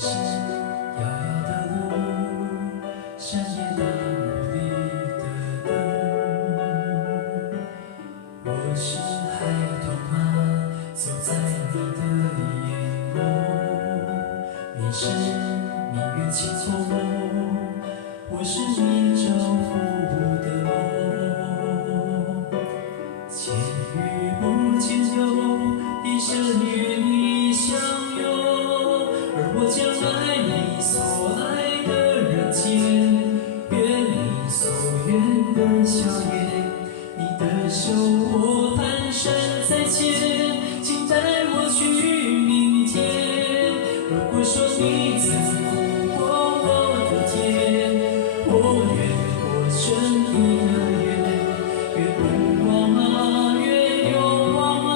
是遥遥的路，山野大雾里的灯。我是孩童啊，走在你的眼眸。你是明月清风，我是你照拂的梦。千语不见有，一生与你相拥。而我将爱你所爱的人间，愿你所愿的笑颜。你的手我蹒跚在前，请带我去明天。如果说你曾苦过我的甜，我愿活成你的愿，愿不忘啊，愿永忘啊，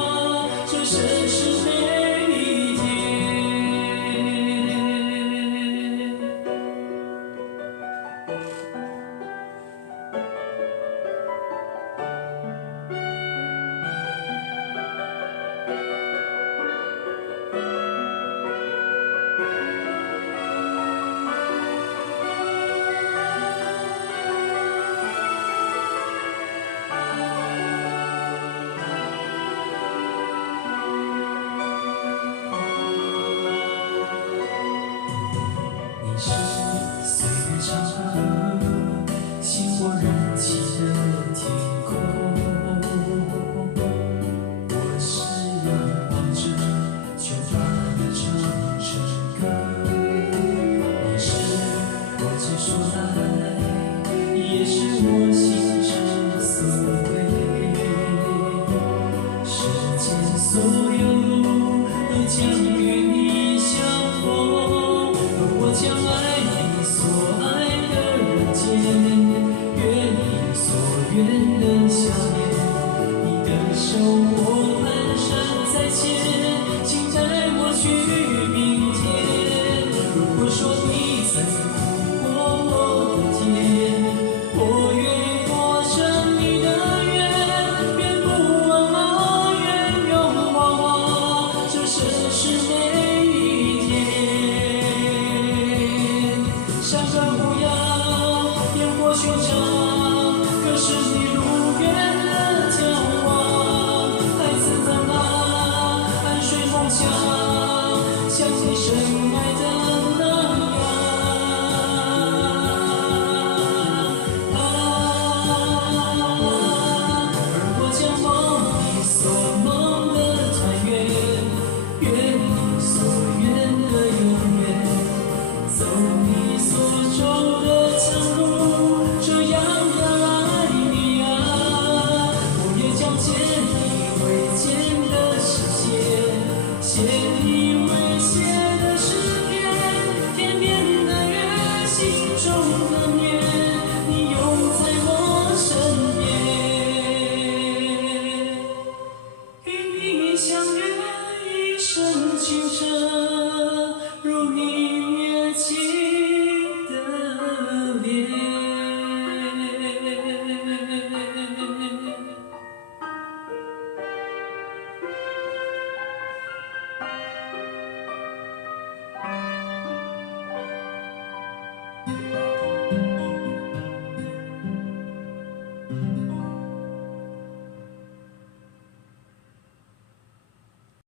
这生是每一天。你是岁月长河，星火燃起的天空。我是仰望着，就把你唱成歌。你是我最说爱，也是我心之所归。世间所有路都将与你相逢。我将爱你所爱的人间，愿你所愿的笑颜。你的手我蹒跚在前，请带我去明天。如果说你曾苦过我的甜，我愿活成你的愿，愿不忘啊，愿永忘啊，这生是每一天。山川无恙，烟火熊掌，可是你如愿的眺望。孩子们啊，安睡梦乡，像你深爱的那样。而我将梦你所梦的团圆，愿你所愿的永远，走你所走的长路，这样的爱你啊。我也将见你未见的世界，写你未写的诗篇。天边的月，心中的念，你永在我身边。与你相约一生情深，如你